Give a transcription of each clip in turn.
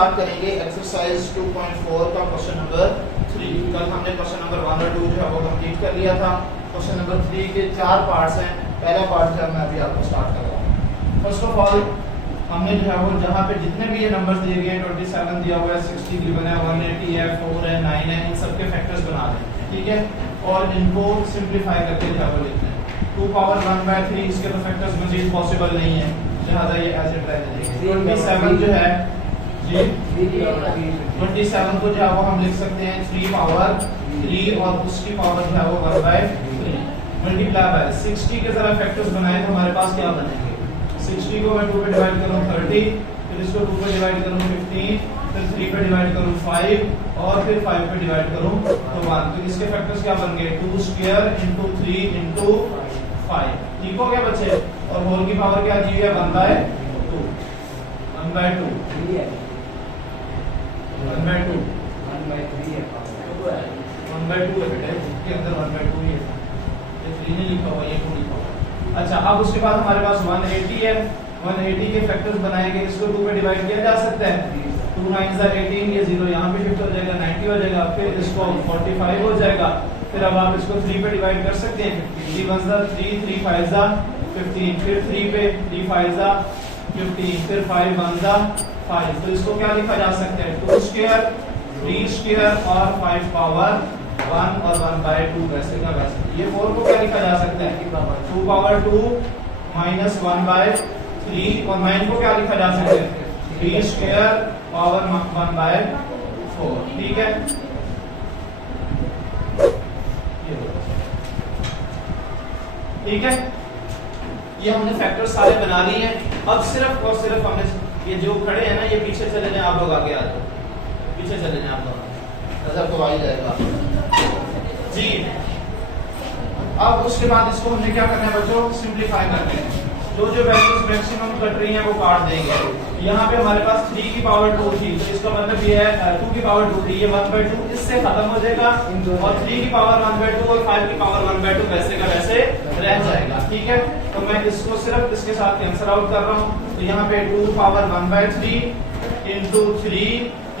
Start करेंगे exercise 2.4 का question number 3। कल हमने क्वेश्चन नंबर 1 और 2 जो है वो कंप्लीट कर लिया था। क्वेश्चन नंबर 3 के 4 पार्ट्स हैं। पहला पार्ट जो है मैं अभी आपको स्टार्ट कर रहा हूँ। फर्स्ट ऑफ ऑल हमने जो है वो जहाँ पे जितने भी ये नंबर्स दिए गए 27 दिया हुआ है, 60 गिवन है, 180 है, 4 है, 9 है, इन सब के फैक्टर्स बना दें, ठीक है, और इनको सिंपलीफाई करके जो है वो लिखना है। 2 पावर 1/3 इसके तो फैक्टर्स मजीद पॉसिबल नहीं है, लिहाजा ये एज इट रहेगा। 27 जो है जी 27 को जो है वो हम लिख सकते हैं 3 पावर 3 और उसकी पावर जो है वो 1/3 मल्टीप्लाई बाय 60 के जरा फैक्टर्स बनाए तो हमारे पास क्या बनेंगे। 60 को मैं 2 पे डिवाइड करूं 30, फिर इसको 2 पे डिवाइड करूं 15, फिर 3 पे डिवाइड करूं 5 और फिर 5 पे डिवाइड करूं तो 1। तो इसके फैक्टर्स क्या बन गए 2 स्क्वायर into 3 into 5। ठीक हो गया बच्चे। और होल की पावर क्या दी है 1/2 1/2 1/2 1/2 है बेटा, इसके अंदर 1/2 ही है, ये 3 नहीं लिखा हुआ, ये 2 लिखा हुआ। अच्छा, अब उसके बाद हमारे पास 180 है। 180 के फैक्टर्स बनाएंगे, इसको 2 पे डिवाइड किया जा सकता है। 2 9s are 18, ये 0 यहाँ पे शिफ्ट हो जाएगा, 90 हो जाएगा, फिर इसको 45 हो जाएगा। फिर अब आप इसको 3 पे डिवाइड कर सकते हैं। 3 1s are 3, 3 5s are 15, फिर 3 पे 3 5s are 15, फिर 5 1s are 5। तो इसको क्या लिखा जा सकता है 2 स्क्वायर 3 स्क्वायर और 5 पावर 1 और 1/2 वैसे का वैसे। ये 4 को क्या लिखा जा सकता है 2 पावर 2 माइनस 1/3 और 9 को क्या लिखा जा सकता है 3 स्क्वायर पावर 1/4। ठीक है, ठीक है, ये हमने फैक्टर सारे बना लिए हैं। अब सिर्फ और सिर्फ हमने ये जो खड़े हैं ना ये पीछे चले जाएं, आप लोग आगे आ जाओ, पीछे चले जाएं आप लोग, नजर तो आ ही जाएगा जी। अब उसके बाद इसको हमने क्या करना है बच्चों सिंपलीफाई करते हैं। जो वैल्यूज मैक्सिमम कट रही हैं वो काट देंगे। यहाँ पे हमारे पास 3 की पावर 2 थी, तो इसका मतलब ये है 2 की पावर 2 थी, ये 1/2 इससे खत्म हो जाएगा और 3 की पावर 1/2 और 5 की पावर 1/2 वैसे का वैसे रह जाएगा। ठीक है, तो मैं इसको सिर्फ इसके साथ कैंसिल आउट कर रहा हूँ। तो यहाँ पे 2 power 1/3 into 3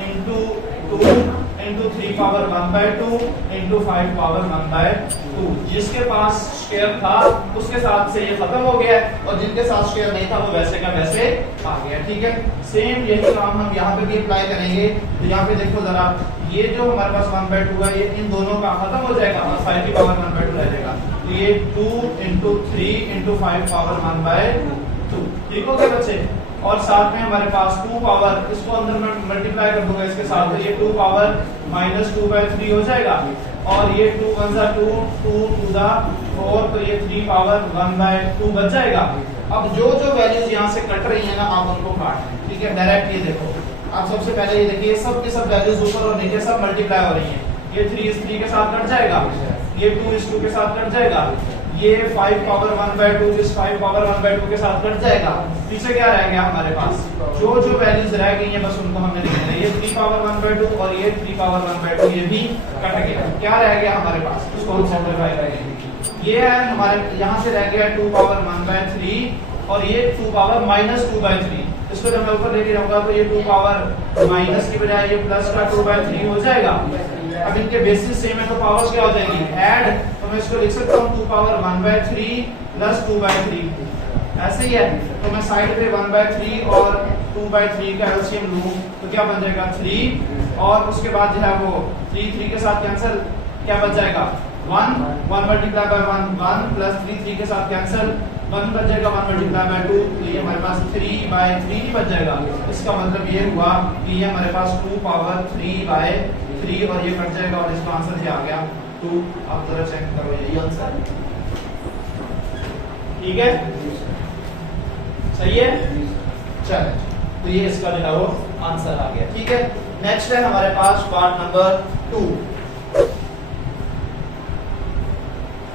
into 2 into 3 power 1/2 into 5 power 1/2। जिसके पास स्क्वायर था उसके साथ से ये खत्म हो गया और जिनके साथ स्क्वायर नहीं था वो वैसे का वैसे आ गया। ठीक है, सेम यही काम हम यहाँ पे भी अप्लाई करेंगे। तो यहाँ पे देखो जरा, ये जो हमारे पास 1/2 है ये इन दोनों का खत्म हो जाएगा और 5 की पावर 1/2 रह जाएगा। तो ये 2 into 3 into 5 पावर 1/2। ठीक हो गया बच्चे। और साथ में हमारे पास 2 पावर, इसको अंदर में मल्टीप्लाई कर दूंगा इसके साथ, तो ये 2 पावर माइनस 2/3 हो जाएगा और ये 2 1s are 2 2 2 the 4, तो ये 3 पावर 1/2 बच जाएगा। अब जो जो वैल्यूज यहाँ से कट रही है ना आप उनको काट लें। ठीक है, डायरेक्ट ये देखो, आप सबसे पहले ये देखिए सब के सब वैल्यूज ऊपर और नीचे सब मल्टीप्लाई हो रही है। ये 3 इस 3 के साथ कट जाएगा, ये 2 इस 2 के साथ कट जाएगा, ये 5 पावर 1/2 इस 5 पावर 1/2 के साथ कट जाएगा। पीछे क्या रह गया हमारे पास, जो जो वैल्यूज रह गई हैं बस उनको हमने लिखना है। ये 3 पावर 1/2 और ये 3 पावर 1/2 ये भी कट गया। क्या रह गया हमारे पास, उसको हम सिंपलीफाई करेंगे। ये है हमारे यहाँ से रह गया 2 पावर 1/3 और ये 2 पावर माइनस 2/3। इसको जब मैं ऊपर लेके जाऊंगा तो ये 2 पावर माइनस की बजाय ये प्लस का 2/3 हो जाएगा। अब इनके बेसिस सेम है तो पावर्स क्या हो जाएगी ऐड, तो मैं इसको लिख सकता हूँ 2 पावर 1/3 प्लस 2/3 ऐसे ही है। तो मैं साइड पे 1/3 और 2/3 का एलसीएम लूं तो क्या बन जाएगा 3 और उसके बाद जो है वो 3 3 के साथ कैंसिल, क्या बच जाएगा 1 1 मल्टीप्लाई बाय 1 1 प्लस 3 3 के साथ कैंसिल 1 बच जाएगा 1 मल्टीप्लाई बाय 2, तो ये हमारे पास 3/3 ही बच जाएगा। इसका मतलब ये हुआ कि ये हमारे पास 2 पावर 3/3 और ये कट जाएगा और इसका आंसर ये आ गया 2। आप जरा चेक करो यही आंसर ठीक है, सही है। चलो, तो ये इसका जो है वो आंसर आ गया। ठीक है, नेक्स्ट है हमारे पास पार्ट नंबर 2।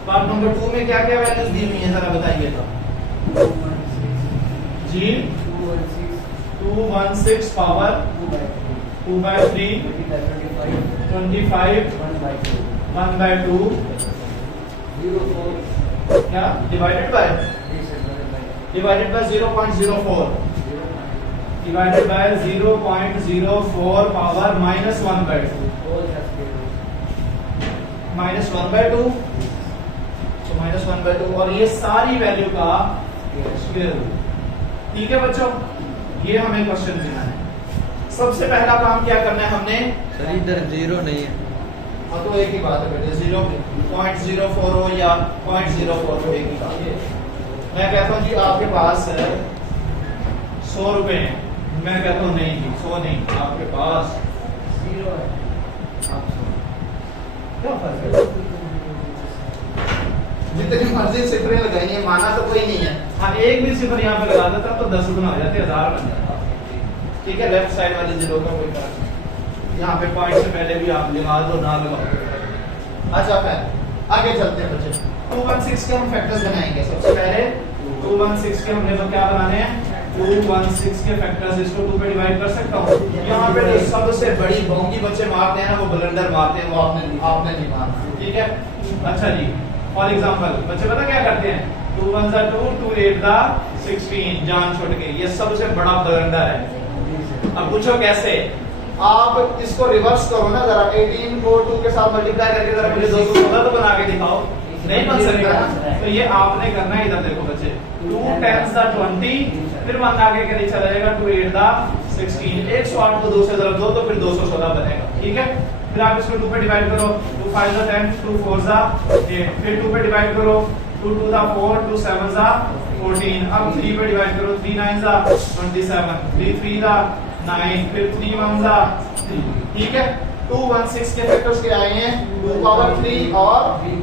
पार्ट नंबर 2 में क्या क्या वैल्यूज दी हुई है जरा बताइए तो जी 216 पावर 2/3 25 1/2 क्या divided by 0.04 divided by 0.04 power -1/2 -1/2 तो -1/2 और ये सारी वैल्यू का स्क्वायर रूट। ठीक है बच्चों, ये हमें क्वेश्चन देना है। सबसे पहला काम क्या करना है हमने, सर इधर जीरो नहीं है। हाँ तो एक ही बात है बेटे, 0.04 हो या 0.04 हो, एक ही बात है। मैं कहता हूँ जी आपके पास 100 रुपए हैं, मैं कहता हूँ नहीं जी 100 नहीं, आपके पास 0 है, आप 100 क्या फर्क है? जितनी मर्जी सिफरें लगाई है, माना तो कोई नहीं है। हाँ एक भी सिफर यहाँ पे लगा देता तो 10 गुना हो जाते, 1000 बन जाता। ठीक है, लेफ्ट साइड वाली जीरो का कोई फर्क नहीं, यहाँ पे पॉइंट से पहले भी आप लगा दो ना लगाओ। अच्छा फिर आगे चलते हैं बच्चे, 216 के हम फैक्टर्स बनाएंगे। सबसे पहले 216 के हमने तो क्या बनाने हैं, 216 के फैक्टर्स, इसको 2 पे डिवाइड कर सकता हूँ। यहाँ पे जो सबसे बड़ी भोंगी बच्चे मारते हैं ना, वो ब्लंडर मारते हैं, वो आपने नहीं मारना। ठीक है, अच्छा जी फॉर एग्जांपल बच्चे पता क्या करते हैं, 2 1 जा 2 2 8 जा 16, जान छूट गई, ये सबसे बड़ा ब्लंडर है। अब पूछो कैसे, आप इसको रिवर्स करो ना जरा, 18 को 2 के साथ मल्टीप्लाई करके जरा मुझे 216 तो बना के दिखाओ, नहीं बन सकता ना। तो ये आपने करना है, इधर देखो बच्चे, 2 10 जा 20, फिर 1 आगे के लिए चला जाएगा, 2 8 जा 16, 108 को 2 से जरा दो तो फिर 216 बनेगा। ठीक है, फिर आप इसको 2 पे डिवाइड करो, 2 5 जा 10, 2 4 जा 8, फिर 2 पे डिवाइड करो, 2 2 जा 4, 2 7 जा 14, अब 3 पे डिवाइड करो, 3 9 जा 27, 3 3 जा 9, फिर 3 1 जा 3। ठीक है, 216 के फैक्टर्स क्या आए हैं, 2 पावर 3 और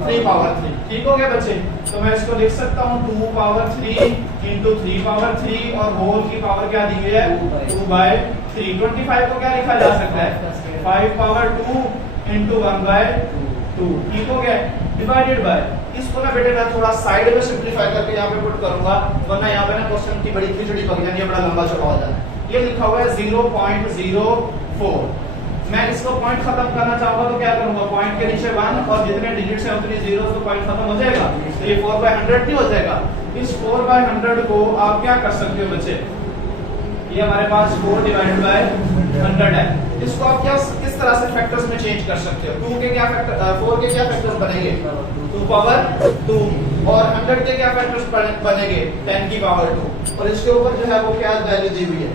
3 पावर 3। ठीक हो गया बच्चे, तो मैं इसको लिख सकता हूँ 2 पावर 3 इंटू 3 पावर 3 और होल की पावर क्या दी हुई है 2/3। 25 को क्या लिखा जा सकता है, 5 पावर 2 इंटू 1/2। ठीक हो गया, डिवाइडेड बाय, इसको ना बेटे मैं थोड़ा साइड में सिंपलीफाई करके यहाँ पे पुट करूंगा, वरना यहाँ पे ना क्वेश्चन की बड़ी खिचड़ी पक जानी है, बड़ा लंबा चौड़ा हो जाना है। ये लिखा हुआ है 0.04, मैं इसको पॉइंट खत्म करना चाहूंगा तो क्या करूंगा, पॉइंट के नीचे 1 और जितने डिजिट्स हैं उतनी जीरो, तो पॉइंट खत्म हो जाएगा, तो ये 4/100 नहीं हो जाएगा। इस 4/100 को आप क्या कर सकते हो बच्चे, ये हमारे पास 4 डिवाइडेड बाय 100 है, इसको आप क्या किस तरह से फैक्टर्स में चेंज कर सकते हो। 2 के क्या फैक्टर, 4 के क्या फैक्टर्स बनेंगे, 2 पावर 2, और 100 के क्या फैक्टर्स बनेंगे, 10 की पावर 2, और इसके ऊपर जो है वो क्या वैल्यू दी हुई है,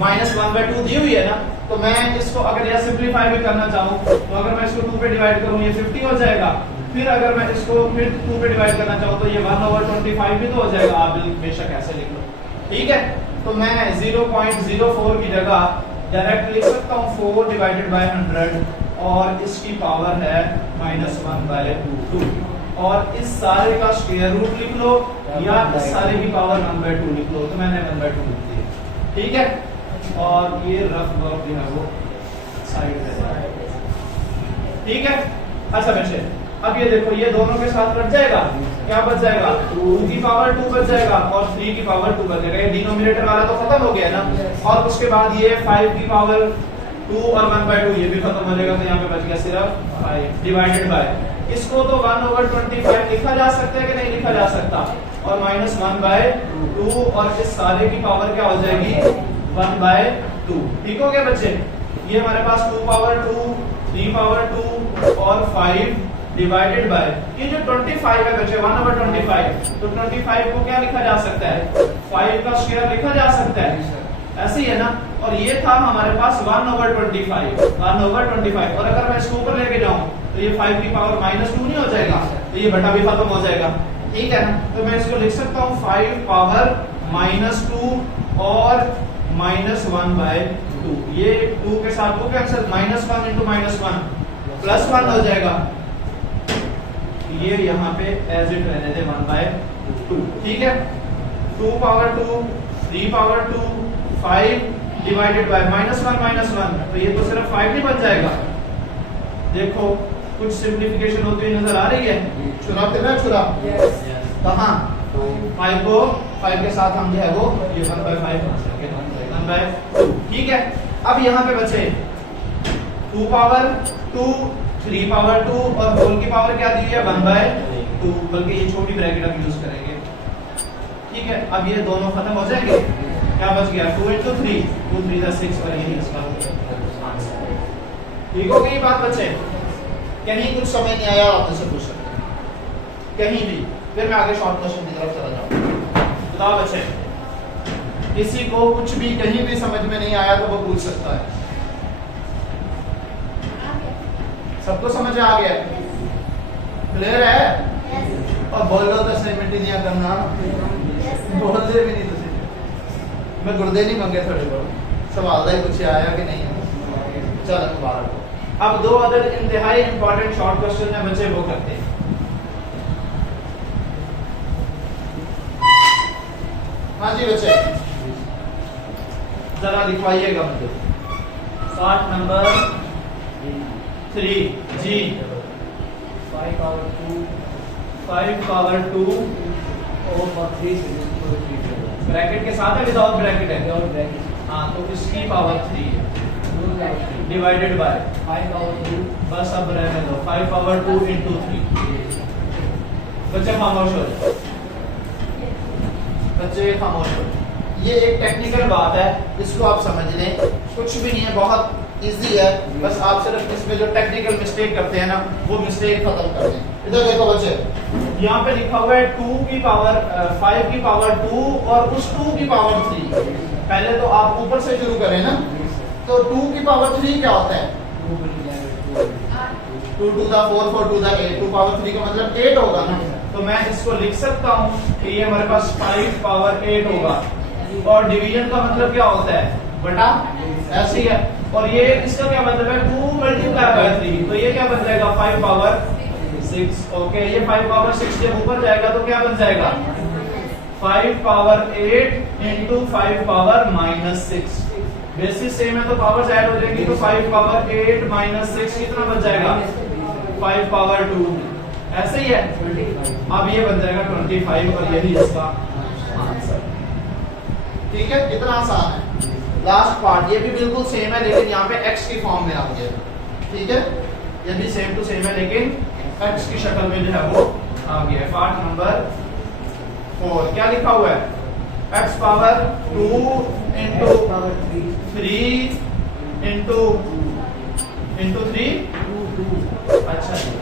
-1/2 दी हुई है ना। तो मैं इसको अगर यह सिंपलीफाई भी करना चाहूँ तो अगर मैं इसको 2 पे डिवाइड करूँ ये 50 हो जाएगा, फिर अगर मैं इसको फिर 2 पे डिवाइड करना चाहूँ तो ये 1/25 भी तो हो जाएगा, आप बेशक ऐसे लिख लो। ठीक है, तो मैं 0.04 की जगह डायरेक्ट लिख सकता हूँ 4 डिवाइडेड बाय 100 और इसकी पावर है -1/2, और इस सारे का स्क्वायर रूट लिख लो या इस सारे की पावर 1/2 लिख लो, तो मैंने 1/2 लिख दिया। ठीक है, और ये रफ वर्क जो है वो साइड पे, ठीक है। अच्छा बच्चे अब ये देखो, ये दोनों के साथ कट जाएगा, क्या बच जाएगा, 2 की पावर 2 बच जाएगा और 3 की पावर 2 बच जाएगा, ये डिनोमिनेटर वाला तो खत्म हो गया ना, और उसके बाद ये 5 की पावर 2 और 1/2 ये भी खत्म हो जाएगा, तो यहाँ पे बच गया सिर्फ 5 डिवाइडेड बाय, इसको तो 1/25 लिखा जा सकता है कि नहीं लिखा जा सकता, और -1/2 और इस सारे की पावर क्या हो जाएगी 1/2। ठीक हो गया बच्चे, ये हमारे पास 2 पावर 2, 3 पावर 2 और 5 डिवाइडेड बाय, ये जो 25 है बच्चे 1/25, तो 25 को क्या लिखा जा सकता है, 5 का स्क्वायर लिखा जा सकता है, ऐसे ही है ना। और ये था हमारे पास 1/25, और अगर मैं इसको ऊपर लेके जाऊं तो ये 5 की पावर -2 नहीं हो जाएगा, तो ये बटा भी खत्म हो जाएगा। ठीक है ना, तो मैं इसको लिख सकता हूँ 5 पावर -2 और -1/2, ये 2 के साथ 2 कैंसिल, -1 इंटू -1 +1 हो जाएगा, ये यहाँ पे एज इट रहने दे 1/2। ठीक है, 2 पावर 2, 3 पावर 2, 5 डिवाइडेड बाय -1, तो ये तो सिर्फ 5 नहीं बच जाएगा। देखो कुछ सिंप्लीफिकेशन होती हुई नजर आ रही है, चुराते ना चुरा, कहाँ 5 को 5 के साथ हम जो है वो ये 1/2। ठीक है, अब यहाँ पे बचे 2 पावर 2, 3 पावर 2 और होल की पावर क्या दी है 1/2, बल्कि ये छोटी ब्रैकेट हम यूज करेंगे। ठीक है, अब ये दोनों खत्म हो जाएंगे, क्या बच गया 2 into 3 2 3 is 6 और यही इसका आंसर। ठीक हो गई बात बच्चे? कहीं कुछ समझ नहीं आया आप मुझसे पूछ सकते हैं कहीं भी, फिर मैं आगे शॉर्ट क्वेश्चन की तरफ चला जाऊंगा। बताओ बच्चे, किसी को कुछ भी कहीं भी समझ में नहीं आया तो वो पूछ सकता है। सबको समझ आ गया? क्लियर है? और बोलो तो असाइनमेंट दिया करना, बोलते भी नहीं तुझे। मैं गुर्दे नहीं मंगे थोड़े बहुत, सवाल ही कुछ आया कि नहीं? चलो मुबारक हो। अब दो अदर इंतहाई इंपॉर्टेंट शॉर्ट क्वेश्चन है बच्चे, वो करते हैं। हाँ जी बच्चे, जरा लिखवाइएगा मुझे। 60 नंबर 3 जी 5 power 2 5 पावर 2 over 3 ब्रैकेट के साथ है विदाउट ब्रैकेट है? without bracket हाँ, तो इसकी पावर 3 है 2 by 3 डिवाइडेड बाय 5 power 2 बस अब रहने दो 5 पावर 2 into 3। बच्चे खामोश हो जाओ, बच्चे खामोश हो जाओ। ये एक टेक्निकल बात है, इसको आप समझ लें, कुछ भी नहीं है, बहुत इजी है। बस आप सिर्फ इसमें जो टेक्निकल मिस्टेक करते हैं ना, वो मिस्टेक खत्म कर दें। इधर देखो बच्चे, यहाँ पे लिखा हुआ है 2 की पावर 5 की पावर 2 और उस 2 की पावर 3। पहले तो आप ऊपर से शुरू करें ना, तो 2 की पावर 3 क्या होता है? 2 to the 4 4 to the 8 2 power 3 का मतलब 8 होगा ना। तो मैं इसको लिख सकता हूँ कि ये हमारे पास 5 पावर 8 होगा। और डिवीजन का मतलब क्या होता है? बटा, ऐसे ही है। और ये इसका क्या मतलब है? 2 मल्टीप्लाई बाय 3, तो ये क्या बन जाएगा? 5 पावर 6। ओके, ये 5 पावर 6 जब ऊपर जाएगा तो क्या बन जाएगा? 5 power 8 into 5 power minus 6। Basis same है तो पावर्स ऐड हो जाएंगी, तो 5 पावर 8 माइनस 6 कितना बन जाएगा? 5 पावर 2। ऐसे ही है। अब ये बन जाएगा 25 और यही इसका आंसर। ठीक है, कितना आसान है। लास्ट पार्ट ये भी बिल्कुल सेम है, लेकिन यहाँ पे x की फॉर्म में आ गया। ठीक है, ये भी सेम टू सेम है, लेकिन x की शक्ल में जो है वो आ गया है। पार्ट नंबर 4 क्या लिखा हुआ है? x पावर 2 इंटू 3 इंटू 3 अच्छा जी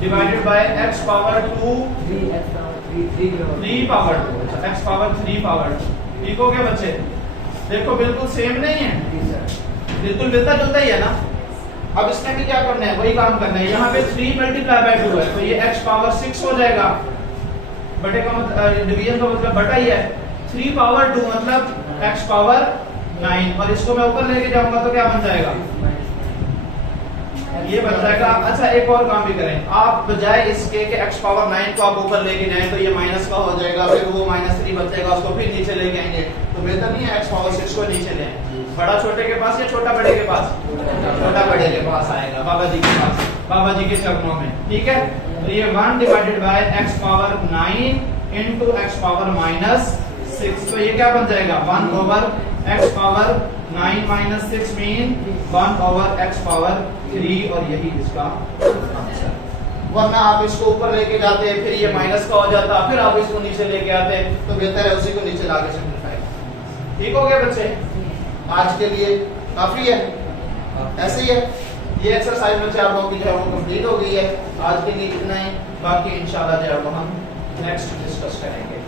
divided by x power 2 3 power 2। अच्छा, x पावर 3 पावर 2। ठीक हो गया बच्चे? देखो बिल्कुल सेम नहीं है, बिल्कुल मिलता जुलता ही है ना। अब इसमें भी क्या करना है? वही काम करना है। यहाँ पे 3 मल्टीप्लाई बाय 2 है, तो ये x पावर 6 हो जाएगा। बटे का मतलब डिवीजन का मतलब बटा ही है। 3 पावर 2 मतलब x पावर 9, और इसको मैं ऊपर लेके जाऊंगा तो क्या बन जाएगा? ये बन जाएगा। अच्छा, एक और काम भी करें आप, बजाय इसके कि x पावर 9 को आप ऊपर लेके जाएं तो ये माइनस का हो जाएगा, फिर वो -3 बचेगा, उसको फिर नीचे लेके आएंगे, तो बेहतर नहीं है x पावर 6 को नीचे ले आए? बड़ा छोटे के पास या छोटा बड़े के पास? छोटा बड़े के पास आएगा, बाबा जी के पास, बाबा जी के चरणों में। ठीक है, तो ये 1 divided by x power 9 into x power -6, तो ये क्या बन जाएगा? 1 over x power 9 minus 6 mean 1 over x power 3, और यही इसका आंसर। वरना आप इसको ऊपर लेके जाते हैं, फिर ये माइनस का हो जाता, फिर आप इसको नीचे लेके आते, तो बेहतर है उसी को नीचे लाके सिंपलीफाई। ठीक हो गया बच्चे? आज के लिए काफी है, ऐसे ही है। ये एक्सरसाइज बच्चे आप लोगों की जो है वो कंप्लीट हो गई है। आज के लिए इतना ही, बाकी इंशाल्लाह जो है वो हम नेक्स्ट डिस्कस करेंगे।